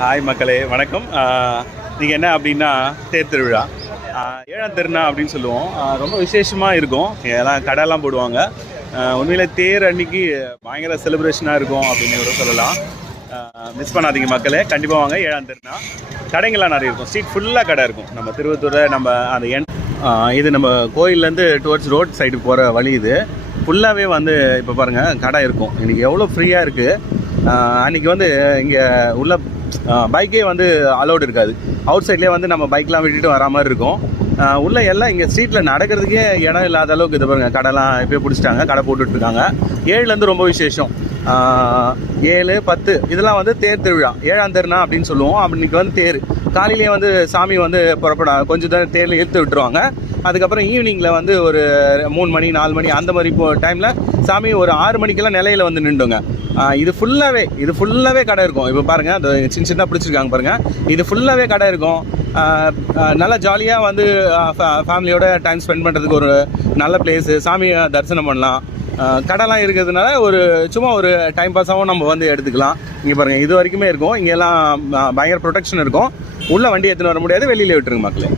Hi மக்களே, வணக்கம். நீங்கள் என்ன அப்படின்னா தேர் திருவிழா, ஏழாம் திருநா அப்படின்னு சொல்லுவோம். ரொம்ப விசேஷமாக இருக்கும். எல்லாம் கடையெல்லாம் போடுவாங்க. உண்மையிலே தேர் அன்னைக்கு பயங்கர செலிப்ரேஷனாக இருக்கும் அப்படின்னு கூட சொல்லலாம். மிஸ் பண்ணாதீங்க மக்களே, கண்டிப்பாக வாங்க. ஏழாம் திருநா கடைங்கள்லாம் நிறைய இருக்கும். ஸ்ட்ரீட் ஃபுல்லாக கடை இருக்கும். நம்ம திருவத்தூரில் நம்ம அந்த இது நம்ம கோயிலேருந்து டுவர்ட்ஸ் ரோட் சைடு போகிற வழி. இது ஃபுல்லாகவே வந்து இப்போ பாருங்கள் கடை இருக்கும். இன்றைக்கி எவ்வளோ ஃப்ரீயாக இருக்குது. அன்றைக்கி வந்து இங்கே உள்ள பைக்கே வந்து அலோடு இருக்காது. அவுட் சைட்லேயே வந்து நம்ம பைக்லாம் விட்டுட்டு வரா மாதிரி இருக்கும். உள்ள எல்லாம் இங்கே ஸ்ட்ரீட்டில் நடக்கிறதுக்கே இடம் இல்லாத அளவுக்கு இது பாருங்கள், கடைலாம் இப்போ பிடிச்சிட்டாங்க, கடை போட்டுட்ருக்காங்க. 7லேருந்து ரொம்ப விசேஷம். 7, 10 இதெல்லாம் வந்து தேர் திருவிழா, ஏழாம் திருநா அப்படின்னு சொல்லுவோம். அன்றைக்கி வந்து தேர் காலையிலேயே வந்து சாமி வந்து புறப்பட கொஞ்சம் தான் தேரில் இழுத்து விட்டுருவாங்க. அதுக்கப்புறம் ஈவினிங்கில் வந்து ஒரு 3 மணி 4 மணி அந்த மாதிரி டைமில் சாமி ஒரு 6 மணிக்கெல்லாம் நிலையில் வந்து நின்றுங்க. இது ஃபுல்லாகவே கடை இருக்கும். இப்போ பாருங்கள், அந்த சின்ன சின்ன பிடிச்சிருக்காங்க பாருங்கள். இது ஃபுல்லாகவே கடை இருக்கும். நல்லா ஜாலியாக வந்து ஃபேமிலியோட டைம் ஸ்பெண்ட் பண்ணுறதுக்கு ஒரு நல்ல பிளேஸு. சாமியை தரிசனம் பண்ணலாம். கடைலாம் இருக்கிறதுனால சும்மா ஒரு டைம் பாஸாகவும் நம்ம வந்து எடுத்துக்கலாம். இங்கே பாருங்கள், இது வரைக்குமே இருக்கும். இங்கெல்லாம் பயங்கர ப்ரொடெக்ஷன் இருக்கும். உள்ளே வண்டி எடுத்துன்னு வர முடியாது, வெளியில் விட்டுருங்க மக்களே.